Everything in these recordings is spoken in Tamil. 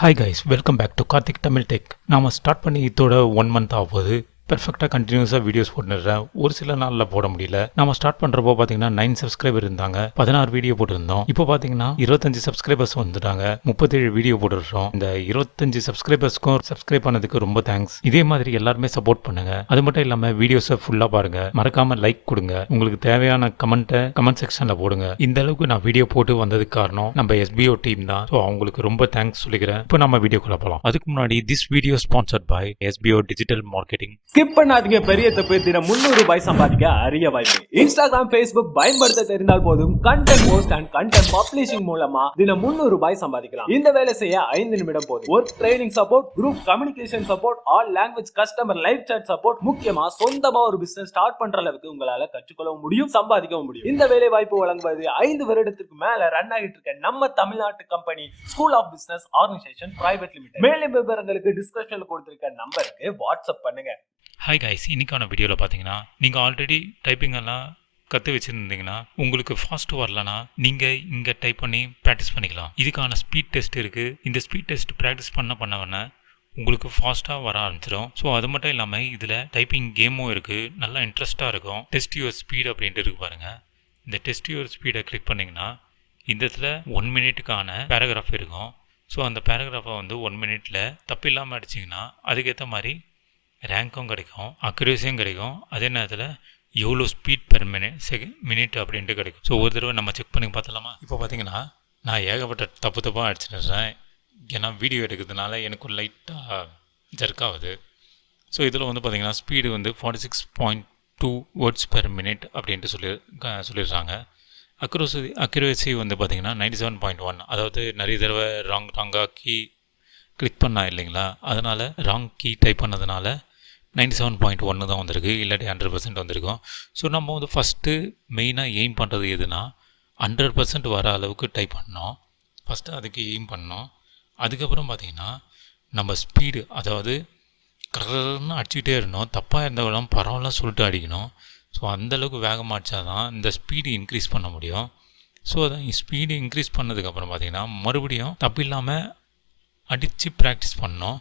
Hi guys, welcome back to Karthik Tamil tech. நாம் ஸ்டார்ட் பண்ணி இதோட 1 மந்த் ஆகுது. பெர்ஃபெக்டாக கண்டினியூஸாக வீடியோஸ் போட்டுடுறேன். ஒரு சில நாளில் போட முடியல. நம்ம ஸ்டார்ட் பண்ணுறப்போ பார்த்தீங்கன்னா 9 சப்ஸ்கிரைபர் இருந்தாங்க. 16 வீடியோ போட்டிருந்தோம். இப்போ பார்த்தீங்கன்னா 25 சப்ஸ்கிரைபர்ஸ் வந்துட்டாங்க. 37 வீடியோ போட்டுருக்கோம். இந்த 25 சப்ஸ்கிரைபர்ஸ்க்கும் சப்ஸ்கிரைப் பண்ணதுக்கு ரொம்ப தேங்க்ஸ். இதே மாதிரி எல்லாருமே சப்போர்ட் பண்ணுங்க. அது மட்டும் இல்லாமல் வீடியோஸை ஃபுல்லாக பாருங்க. மறக்காம லைக் கொடுங்க. உங்களுக்கு தேவையான கமெண்ட்டை கமெண்ட் செக்ஷனில் போடுங்க. இந்த அளவுக்கு நான் வீடியோ போட்டு வந்ததுக்கு காரணம் நம்ம எஸ்பிஓ டீம் தான். ஸோ அவங்களுக்கு ரொம்ப தேங்க்ஸ் சொல்லிக்கிறேன். இப்போ நம்ம வீடியோக்குள்ள போகலாம். அதுக்கு முன்னாடி this video sponsored by SBO digital marketing. ஸ்கிப் பண்ணாதீங்க. பெரிய தப்பு. தினம் 300 ரூபாய் சம்பாதிக்க அரிய வாய்ப்பு. இன்ஸ்டாகிராம், Facebook பயன்படுத்த தெரிந்தால் போதும். Content post and content publishing மூலமா தினம் 300 ரூபாய் சம்பாதிக்கலாம். இந்த வேலை செய்ய 5 நிமிடம் போதும். Work training support, group communication support, all language customer live chat support, முக்கியமா சொந்தமா ஒரு பிசினஸ் ஸ்டார்ட் பண்ற அளவுக்கு உங்களால கற்றுக்கொள்ளவும் முடியும், சம்பாதிக்கவும் முடியும். இந்த வேலை வாய்ப்பு வழங்குவது 5 வருடத்துக்கு மேல ரன் ஆகிட்டு இருக்க நம்ம தமிழ்நாட்டு company school of business organization private limited. மேலும் விவரங்களுக்கு டிஸ்கிரிப்ஷன்ல கொடுத்திருக்க நம்பருக்கு வாட்ஸ்அப் பண்ணுங்க. ஹாய் கைஸ், இன்னைக்கான வீடியோவில் பார்த்தீங்கன்னா நீங்கள் ஆல்ரெடி டைப்பிங் எல்லாம் கற்று வச்சுருந்தீங்கன்னா உங்களுக்கு ஃபாஸ்ட் வரலனா நீங்கள் இங்கே டைப் பண்ணி ப்ராக்டிஸ் பண்ணிக்கலாம். இதுக்கான ஸ்பீட் டெஸ்ட் இருக்குது. இந்த ஸ்பீட் டெஸ்ட் ப்ராக்டிஸ் பண்ண உங்களுக்கு ஃபாஸ்ட்டாக வர ஆரம்பிச்சிடும். ஸோ அது மட்டும் இல்லாமல் இதில் டைப்பிங் கேமும் இருக்குது. நல்லா இன்ட்ரெஸ்ட்டாக இருக்கும். டெஸ்ட் யுவர் ஸ்பீட் அப்படின்ட்டு இருக்கு பாருங்கள். இந்த டெஸ்ட் யுவர் ஸ்பீடை கிளிக் பண்ணிங்கன்னா இந்த இடத்துல 1 மினிட்டுக்கான பேராகிராஃப் இருக்கும். ஸோ அந்த பேராகிராஃபை வந்து 1 மினிட்டில் தப்பு இல்லாமல் அடிச்சிங்கன்னா அதுக்கேற்ற மாதிரி ரேங்க்கும் கிடைக்கும், அக்யூரேசியும் கிடைக்கும். அதே நேரத்தில் எவ்வளோ ஸ்பீட் பெர் மினிட் அப்படின்ட்டு கிடைக்கும். ஸோ ஒரு தடவை நம்ம செக் பண்ணி பார்த்தலாமா? இப்போ பார்த்தீங்கன்னா நான் ஏகப்பட்ட தப்பாக அடிச்சிடுறேன். ஏன்னா வீடியோ எடுக்கிறதுனால எனக்கு லைட்டாக ஜர்க் ஆகுது. ஸோ இதில் வந்து பார்த்திங்கன்னா ஸ்பீடு வந்து 46.2 வேர்ட்ஸ் பெர் மினிட் அப்படின்ட்டு சொல்லிடுறாங்க. அக்யூரேசி வந்து பார்த்திங்கன்னா 97.1. அதாவது நிறைய தடவை ராங்காக கீ கிளிக் பண்ணா இல்லைங்களா, அதனால் ராங் கீ டைப் பண்ணதுனால 97.1 தான் வந்திருக்கு, இல்லாட்டி 100% வந்திருக்கும். ஸோ நம்ம வந்து ஃபஸ்ட்டு மெயினாக எய்ம் பண்ணுறது எதுனா 100% வர அளவுக்கு டைப் பண்ணோம். ஃபஸ்ட்டு அதுக்கு எய்ம் பண்ணோம். அதுக்கப்புறம் பார்த்திங்கன்னா நம்ம ஸ்பீடு, அதாவது கரெக்டாக அடிச்சுக்கிட்டே இருந்தோம். தப்பாக இருந்தவங்களும் பரவாயில்ல சொல்லிட்டு அடிக்கணும். ஸோ அந்தளவுக்கு வேகமாக அடித்தா தான் இந்த ஸ்பீடு இன்க்ரீஸ் பண்ண முடியும். ஸோ அதை ஸ்பீடு இன்க்ரீஸ் பண்ணதுக்கப்புறம் பார்த்திங்கன்னா மறுபடியும் தப்பு இல்லாமல் அடித்து ப்ராக்டிஸ் பண்ணோம்.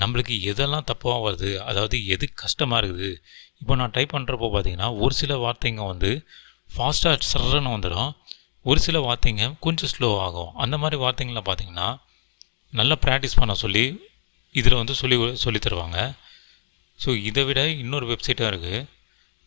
நம்மளுக்கு எதெல்லாம் தப்பாக வருது, அதாவது எது கஷ்டமாக இருக்குது. இப்போ நான் டைப் பண்ணுறப்போ பார்த்திங்கன்னா ஒரு சில வார்த்தைங்க வந்து ஃபாஸ்ட்டாக சர்றன்னு வந்துடும். ஒரு சில வார்த்தைங்க கொஞ்சம் ஸ்லோ ஆகும். அந்த மாதிரி வார்த்தைங்களை பார்த்திங்கன்னா நல்லா ப்ராக்டிஸ் பண்ண சொல்லி இதில் வந்து சொல்லி தருவாங்க. ஸோ இதை விட இன்னொரு வெப்சைட்டாக இருக்குது.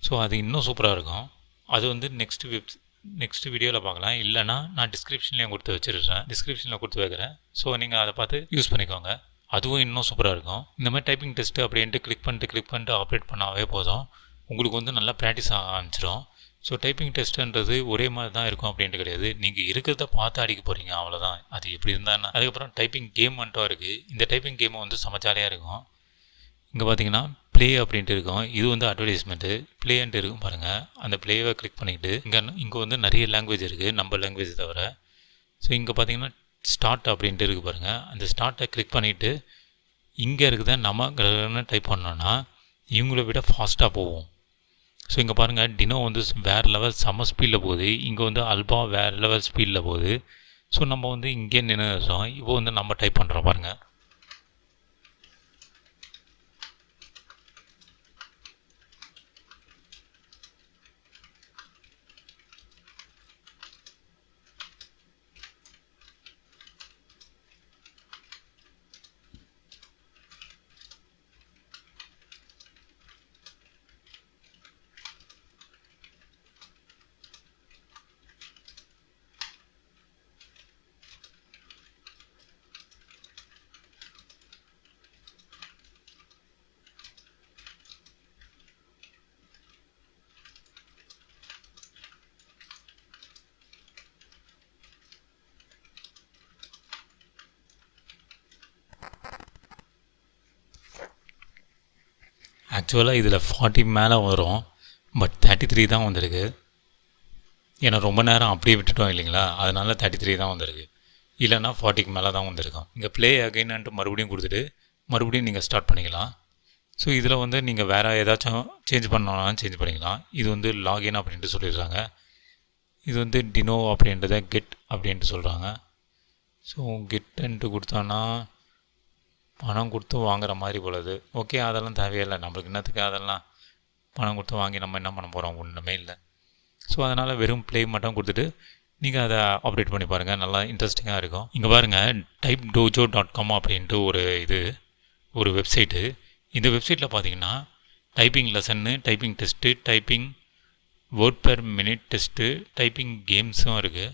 ஸோ அது இன்னும் சூப்பராக இருக்கும். அது வந்து நெக்ஸ்ட் வீடியோவில் பார்க்கலாம். இல்லைனா நான் டிஸ்கிரிப்ஷன்லேயும் கொடுத்து வைக்கிறேன். ஸோ நீங்கள் அதை பார்த்து யூஸ் பண்ணிக்கோங்க. அதுவும் இன்னும் சூப்பராக இருக்கும். இந்த மாதிரி டைப்பிங் டெஸ்ட்டு அப்படின்ட்டு கிளிக் பண்ணிட்டு ஆப்ரேட் பண்ணாவே போதும். உங்களுக்கு வந்து நல்லா ப்ராக்டிஸ் ஆரம்பிச்சிடும். ஸோ டைப்பிங் டெஸ்ட்டுன்றது ஒரே மாதிரி தான் இருக்கும் அப்படின்ட்டு கிடையாது. நீங்கள் இருக்கிறத பார்த்து அடிக்க போகிறீங்க, அவ்வளோதான். அது எப்படி இருந்தால் அதுக்கப்புறம் டைப்பிங் கேம் மட்டும் இருக்குது. இந்த டைப்பிங் கேமை வந்து செம ஜாலியாக இருக்கும். இங்கே பார்த்தீங்கன்னா ப்ளே அப்படின்ட்டு இருக்கும். இது வந்து அட்வர்டைஸ்மெண்ட்டு. ப்ளேன்ட்டு இருக்கும் பாருங்கள். அந்த ப்ளேவை கிளிக் பண்ணிக்கிட்டு இங்கே வந்து நிறைய லாங்குவேஜ் இருக்குது, நம்ம லாங்குவேஜ் தவிர. ஸோ இங்கே பார்த்தீங்கன்னா ஸ்டார்ட் அப்படின்ட்டு இருக்குது பாருங்கள். அந்த ஸ்டார்ட்டை கிளிக் பண்ணிவிட்டு இங்கே இருக்குத நம்ம டைப் பண்ணோன்னா இவங்கள விட ஃபாஸ்ட்டாக போவோம். ஸோ இங்கே பாருங்கள், டினோ வந்து வேறு லெவல் செம்ம ஸ்பீடில் போகுது. இங்கே வந்து அல்பா வேறு லெவல் ஸ்பீடில் போகுது. ஸோ நம்ம வந்து இங்கே நின்றுறோம். இப்போ வந்து நம்ம டைப் பண்ணுறோம் பாருங்கள். ஆக்சுவலாக இதில் 40 மேலே வரும், பட் 33 தான் வந்திருக்கு. ஏன்னா ரொம்ப நேரம் அப்படியே விட்டுட்டோம் இல்லைங்களா, அதனால் 33 தான் வந்திருக்கு. இல்லைனா 40க்கு மேலே தான் வந்திருக்கும். இங்கே ப்ளே அகைன்ட்டு மறுபடியும் கொடுத்துட்டு மறுபடியும் நீங்கள் ஸ்டார்ட் பண்ணிக்கலாம். ஸோ இதில் வந்து நீங்கள் வேறு ஏதாச்சும் சேஞ்ச் பண்ணணும்னாலும் சேஞ்ச் பண்ணிக்கலாம். இது வந்து லாகின் அப்படின்ட்டு சொல்லிடுறாங்க. இது வந்து டினோ அப்படின்றத கெட் அப்படின்ட்டு சொல்கிறாங்க. ஸோ கெட்டுன்ட்டு கொடுத்தோன்னா பணம் கொடுத்து வாங்குற மாதிரி போலது. ஓகே, அதெல்லாம் தேவையில்லை, நம்மளுக்கு என்னத்துக்கு அதெல்லாம் பணம் கொடுத்து வாங்கி நம்ம என்ன பண்ண போகிறோம், ஒன்றுமே இல்லை. ஸோ அதனால் வெறும் ப்ளே மட்டும் கொடுத்துட்டு நீங்கள் அதை ஆப்ரேட் பண்ணி பாருங்கள், நல்லா இன்ட்ரெஸ்டிங்காக இருக்கும். இங்கே பாருங்கள், typedojo.com அப்படின்ட்டு ஒரு வெப்சைட்டு. இந்த வெப்சைட்டில் பார்த்தீங்கன்னா டைப்பிங் லெசன்னு, typing test, typing word per minute test, typing கேம்ஸும் இருக்குது.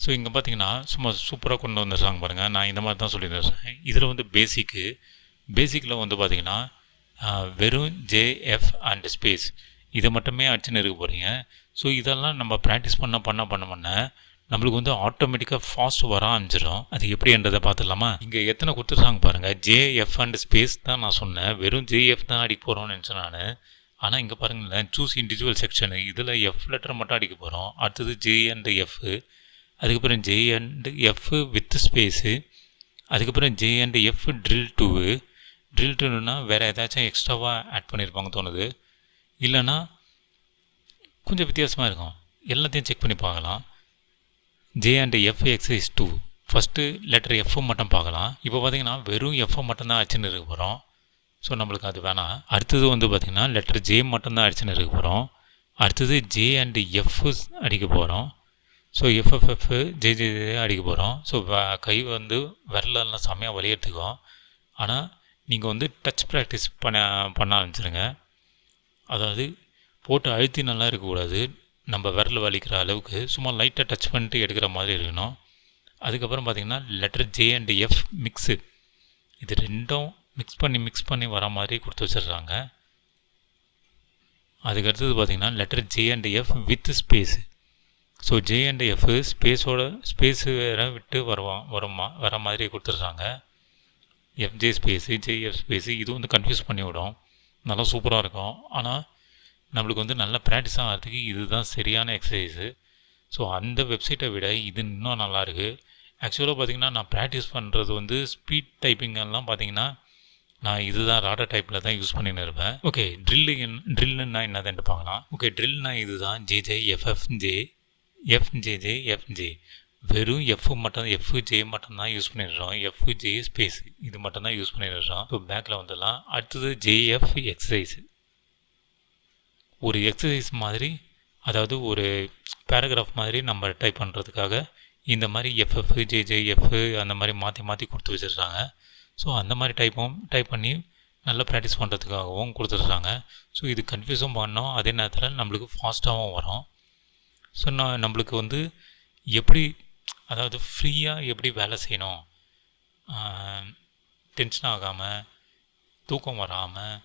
ஸோ இங்கே பார்த்தீங்கன்னா சும்மா சூப்பராக கொண்டு வந்துருக்காங்க பாருங்கள். நான் இந்த மாதிரி தான் சொல்லியிருந்தேன். இதில் வந்து பேசிக்கில் வந்து பார்த்தீங்கன்னா வெறும் ஜேஎஃப் அண்ட் ஸ்பேஸ் இதை மட்டுமே அடிச்சுன்னு இருக்க போகிறீங்க. ஸோ இதெல்லாம் நம்ம ப்ராக்டிஸ் பண்ண நம்மளுக்கு வந்து ஆட்டோமேட்டிக்காக ஃபாஸ்ட் வர ஆரம்பிச்சிடும். அது எப்படின்றதை பார்த்துடலாமா? இங்கே எத்தனை கொடுத்துருக்காங்க பாருங்கள். ஜேஎஃப் அண்ட் ஸ்பேஸ் தான் நான் சொன்னேன், வெறும் ஜேஎஃப் தான் அடிக்க போகிறோம்னு நினச்சேன் நான். ஆனால் இங்கே பாருங்களேன், சூஸ் இண்டிவிஜுவல் செக்ஷனு, இதில் எஃப் லெட்டர் மட்டும் அடிக்க போகிறோம். அடுத்தது ஜே அண்ட் எஃப், அதுக்கப்புறம் J and F with space, அதுக்கப்புறம் ஜே அண்ட் எஃப் ட்ரில் டூன்னா வேறு ஏதாச்சும் எக்ஸ்ட்ராவாக ஆட் பண்ணியிருப்பாங்க தோணுது, இல்லைன்னா கொஞ்சம் வித்தியாசமாக இருக்கும். எல்லாத்தையும் செக் பண்ணி பார்க்கலாம். J and F exercise 2 first letter F மட்டும் பார்க்கலாம். இப்போ பார்த்தீங்கன்னா வெறும் எஃப் மட்டும்தான் அடிச்சுன்னு இருக்க போகிறோம். ஸோ நம்மளுக்கு அது வேணாம். அடுத்தது வந்து பார்த்திங்கன்னா லெட்டர் ஜே மட்டும்தான் அடிச்சுன்னு இருக்க போகிறோம். அடுத்தது ஜே அண்ட் எஃப் அடிக்க போகிறோம். ஸோ எஃப்எஃப்எஃப் ஜே அடிக்க போகிறோம். ஸோ கை வந்து விரலெல்லாம் செம்மையாக வலி எடுத்துக்கும். ஆனால் நீங்கள் வந்து டச் ப்ராக்டிஸ் பண்ண ஆரம்பிச்சிருங்க. அதாவது போட்டு அழுத்தி நல்லா இருக்கக்கூடாது, நம்ம விரல் வலிக்கிற அளவுக்கு சும்மா லைட்டாக டச் பண்ணிட்டு எடுக்கிற மாதிரி இருக்கணும். அதுக்கப்புறம் பார்த்திங்கன்னா letter J and F mix, இது ரெண்டும் மிக்ஸ் பண்ணி வர மாதிரி கொடுத்து வச்சிடுறாங்க. அதுக்கடுத்தது பார்த்திங்கன்னா letter J and F with space. So J and F space வேறு விட்டு வர மாதிரி கொடுத்துட்றாங்க. எஃப்ஜே ஸ்பேஸு, ஜேஎஃப் ஸ்பேஸு, இது வந்து கன்ஃபியூஸ் பண்ணி விடும். நல்லா சூப்பராக இருக்கும். ஆனால் நம்மளுக்கு வந்து நல்லா ப்ராக்டிஸ் ஆகிறதுக்கு இதுதான் சரியான எக்ஸசைஸு. ஸோ அந்த வெப்சைட்டை விட இது இன்னும் நல்லாயிருக்கு. ஆக்சுவலாக பார்த்திங்கன்னா நான் ப்ராக்டிஸ் பண்ணுறது வந்து ஸ்பீட் டைப்பிங்கெல்லாம் பார்த்திங்கன்னா நான் இதுதான் ராடா டைப்பில் தான் யூஸ் பண்ணின்னு இருப்பேன். ஓகே, ட்ரில்லுன்னா என்னதுன்ட்டு பார்க்கலாம். ஓகே, ட்ரில்னா இதுதான் ஜேஜே எஃப்எஃப்ஜே எஃப்ஜேஜே எஃப்ஜே, வெறும் எஃப்ஜே மட்டும்தான் யூஸ் பண்ணிடுறோம். எஃப்ஜே ஸ்பேஸ் இது மட்டும்தான் யூஸ் பண்ணிடுறோம். ஸோ பேக்கில் வந்துடலாம். அடுத்தது ஜேஎஃப் எக்ஸசைஸு, ஒரு எக்ஸசைஸ் மாதிரி, அதாவது ஒரு பேராகிராஃப் மாதிரி நம்ம டைப் பண்ணுறதுக்காக இந்த மாதிரி எஃப்எஃப் ஜேஜேஎஃப் அந்த மாதிரி மாற்றி கொடுத்து வச்சிடுறாங்க. ஸோ அந்த மாதிரி டைப் பண்ணி நல்லா ப்ராக்டிஸ் பண்ணுறதுக்காகவும் கொடுத்துட்றாங்க. ஸோ இது கன்ஃபியூஸும் பண்ணோம், அதே நேரத்தில் நம்மளுக்கு ஃபாஸ்ட்டாகவும் வரும். ஸோ நம்மளுக்கு வந்து எப்படி, அதாவது ஃப்ரீயாக எப்படி வேலை செய்யணும், டென்ஷன் ஆகாமல், தூக்கம் வராமல்,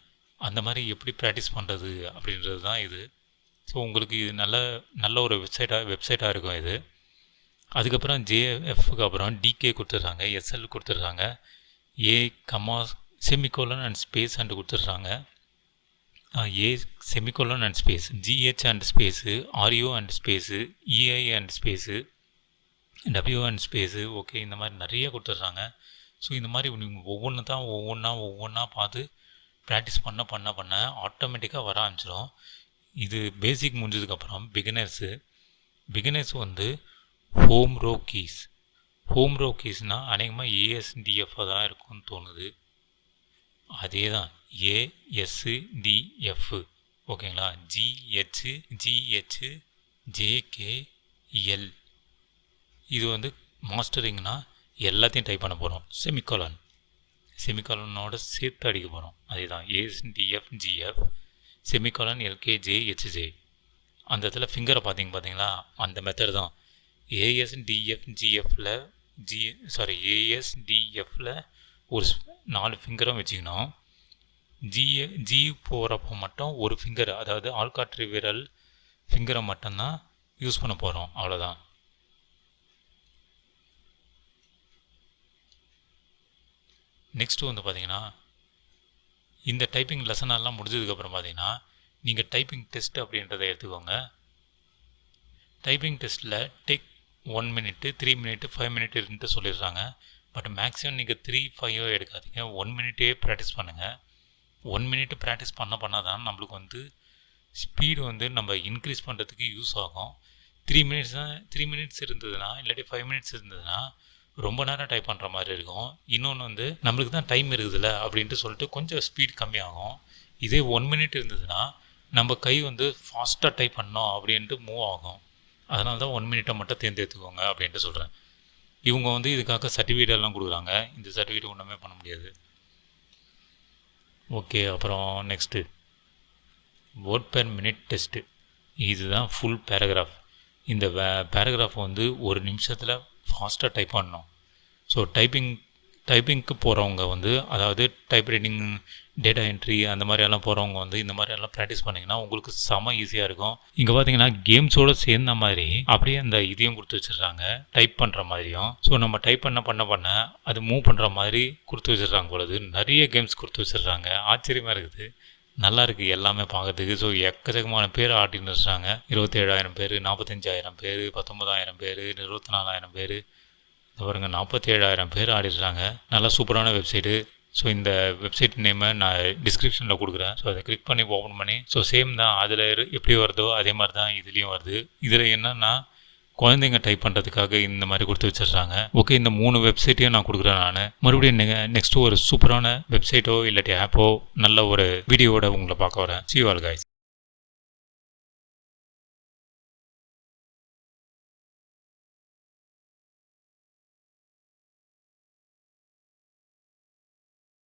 அந்த மாதிரி எப்படி ப்ராக்டிஸ் பண்ணுறது அப்படின்றது தான் இது. ஸோ உங்களுக்கு இது நல்ல ஒரு வெப்சைட்டாக இருக்கும் இது. அதுக்கப்புறம் ஜேஎஃப்க்கு அப்புறம் டிகே கொடுத்துட்றாங்க, எஸ்எல் கொடுத்துட்றாங்க, A comma semicolon and space and கொடுத்துட்றாங்க, A semicolon and space, G H and space, R U and space, E I and space, W and space. Okay, இந்த மாதிரி நிறைய கொடுத்துட்றாங்க. ஸோ இந்த மாதிரி நீங்கள் ஒவ்வொன்றா பார்த்து ப்ராக்டிஸ் பண்ண ஆட்டோமேட்டிக்காக வர ஆரம்பிச்சிடும். இது பேசிக் முடிஞ்சதுக்கப்புறம் பிகினர்ஸ் வந்து ஹோம் ரோ கீஸ்னால் அநேகமாக ஏஎஸ்டிஎஃப் தான் இருக்கும்னு தோணுது. அதே தான் ஏஎஸ்டிஎஃப், ஓகேங்களா. ஜிஹெச் ஜேகேஎல், இது வந்து மாஸ்டரிங்னா எல்லாத்தையும் டைப் பண்ண போகிறோம். செமிகாலனோட சேர்த்து அடிக்க போகிறோம். அதே தான் ஏஎஸ்டிஎஃப் ஜிஎஃப் செமிகாலன் எல்கேஜேஹெச்ஜே. அந்த இடத்துல ஃபிங்கரை பார்த்தீங்களா, அந்த மெத்தட் தான். ஏஎஸ்டிஎஃப்ல ஒரு 4 ஃபிங்கரும் வச்சுக்கணும். ஜி போகிறப்போ மட்டும் ஒரு ஃபிங்கர், அதாவது ஆள்காற்று விரல் ஃபிங்கரை மட்டும்தான் யூஸ் பண்ண போகிறோம், அவ்வளோதான். நெக்ஸ்ட்டு வந்து பார்த்தீங்கன்னா இந்த டைப்பிங் லெசனெல்லாம் முடிஞ்சதுக்கப்புறம் பார்த்தீங்கன்னா நீங்கள் டைப்பிங் டெஸ்ட் அப்படின்றத எடுத்துக்கோங்க. டைப்பிங் டெஸ்ட்டில் டேக் 1 மினிட்டு, 3 மினிட்டு, 5 மினிட் இருந்துட்டு சொல்லிடுறாங்க. பட் மேக்ஸிமம் நீங்கள் 3-5 எடுக்காதீங்க, 1 மினிட்டே ப்ராக்டிஸ் பண்ணுங்கள். 1 மினிட் ப்ராக்டிஸ் பண்ண தான் நம்மளுக்கு வந்து ஸ்பீடு வந்து நம்ம இன்க்ரீஸ் பண்ணுறதுக்கு யூஸ் ஆகும். 3 மினிட்ஸ் இருந்ததுன்னா, இல்லாட்டி 5 மினிட்ஸ் இருந்ததுன்னா ரொம்ப நேரம் டைப் பண்ணுற மாதிரி இருக்கும். இன்னொன்று வந்து நம்மளுக்கு தான் டைம் இருக்குதுல்ல அப்படின்ட்டு சொல்லிட்டு கொஞ்சம் ஸ்பீட் கம்மியாகும். இதே 1 மினிட் இருந்ததுன்னா நம்ம கை வந்து ஃபாஸ்ட்டாக டைப் பண்ணோம் அப்படின்ட்டு மூவ் ஆகும். அதனால தான் 1 மினிட்டை மட்டும் தேர்ந்தெடுத்துக்கோங்க அப்படின்ட்டு சொல்கிறேன். இவங்க வந்து இதுக்காக சர்டிஃபிகேட் எல்லாம் கொடுக்குறாங்க. இந்த சர்டிஃபிகேட் ஒன்றுமே பண்ண முடியாது. ஓகே, அப்புறம் next word per minute test. இதுதான் ஃபுல் பேராகிராஃப். இந்த பேராகிராஃப் வந்து 1 நிமிஷத்தில் ஃபாஸ்ட்டாக டைப் பண்ணணும். ஸோ டைப்பிங்க்கு போகிறவங்க வந்து, அதாவது டைப் ரைட்டிங், டேட்டா என்ட்ரி அந்த மாதிரியெல்லாம் போகிறவங்க வந்து இந்த மாதிரியெல்லாம் ப்ராக்டிஸ் பண்ணிங்கன்னா உங்களுக்கு செம ஈஸியாக இருக்கும். இங்கே பார்த்தீங்கன்னா கேம்ஸோடு சேர்ந்த மாதிரி அப்படியே அந்த இதையும் கொடுத்து வச்சிடுறாங்க, டைப் பண்ணுற மாதிரியும். ஸோ நம்ம டைப் பண்ண அது மூவ் பண்ணுற மாதிரி கொடுத்து வச்சிடுறாங்க பொழுது. நிறைய கேம்ஸ் கொடுத்து வச்சிடுறாங்க. ஆச்சரியமாக இருக்குது. நல்லா இருக்குது எல்லாமே பார்க்கறதுக்கு. ஸோ எக்கச்சக்கமான பேர் ஆடின்னு வச்சுறாங்க. 27,000 பேர், 45,000 பேர், 19,000 பேர், 24,000 பேர், பாருங்க 47,000 பேர் ஆடிடுறாங்க. நல்லா சூப்பரான வெப்சைட்டு. ஸோ இந்த வெப்சைட் நேமை நான் டிஸ்கிரிப்ஷனில் கொடுக்குறேன். ஸோ அதை கிளிக் பண்ணி ஓப்பன் பண்ணி, ஸோ சேம் தான் அதில் எப்படி வருதோ அதே மாதிரி தான் இதுலேயும் வருது. இதில் என்னென்னா குழந்தைங்க டைப் பண்ணுறதுக்காக இந்த மாதிரி கொடுத்து வச்சிடுறாங்க. ஓகே, இந்த 3 வெப்சைட்டையும் நான் கொடுக்குறேன். நான் மறுபடியும் நெக்ஸ்ட்டு ஒரு சூப்பரான வெப்சைட்டோ இல்லாட்டி ஆப்போ நல்ல ஒரு வீடியோவோட உங்களை பார்க்க வரேன். See you all guys.